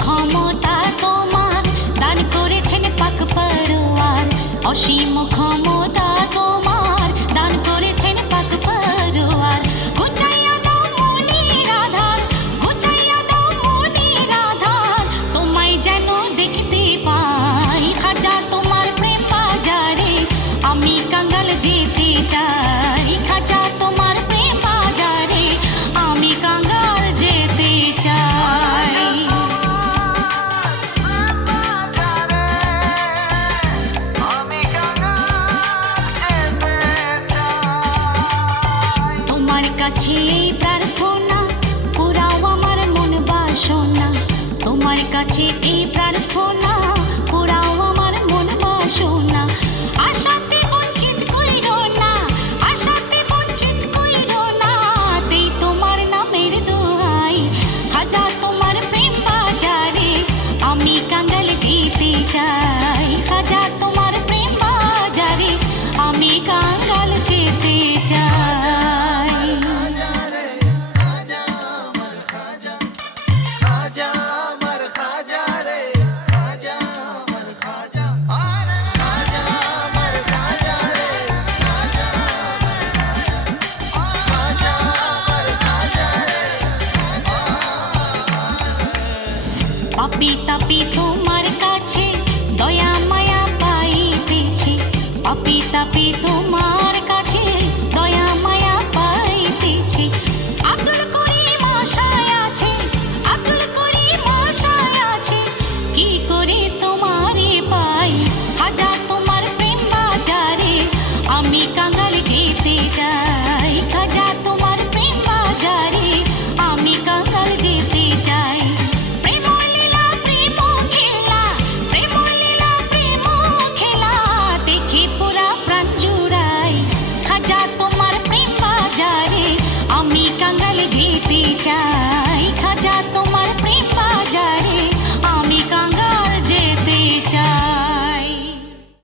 ক্ষমতা তোমার। দান করেছেন পাক পরোয়ার অসীম কাছে এই প্রার্থনা, পুরাও আমার মন বাসনা। তোমার কাছে এই প্রার্থনা, পুরাও আমার মন বাসনা। আশা Pita